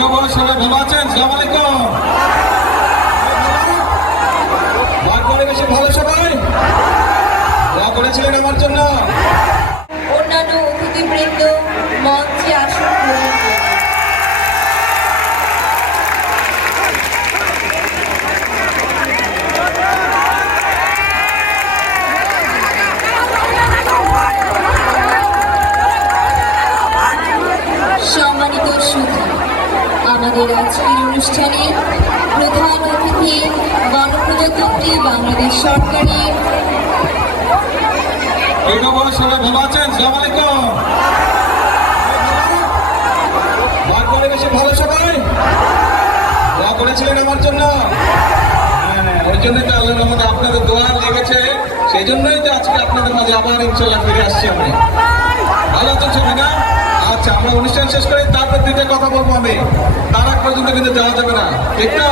খবর? সবাই ভালো আছেন? সালাম আলাইকুম। বেশি ভালো সবাই দোয়া করেছিলেন আমার জন্য। অন্যান্য অতিথিবৃন্দ মঞ্চে আসন গ্রহণ করুন। সম্মানিত সুধী, আমাদের আজকের অনুষ্ঠানে প্রধান অতিথি গণপ্রজাতন্ত্রী বাংলাদেশ সরকারের খবর? সবাই ভালো আছেন? সালাম আলাইকুম। বেশি ভালো সবাই দোয়া করেছিলেন আমার জন্য। ওই জন্যই তো আল্লাহর রহমতে আপনাদের দোয়া লেগেছে, সেই জন্যই তো আজকে আপনাদের মাঝে আবার ইনশাল্লাহ ফিরে আসছি আমি। ভালো আছেন সবাই না? আচ্ছা, আমরা অনুষ্ঠান শেষ করে তারপর দুইটা কথা বলবো আমি, তার আগ পর্যন্ত কিন্তু যাওয়া যাবে না, ঠিক না?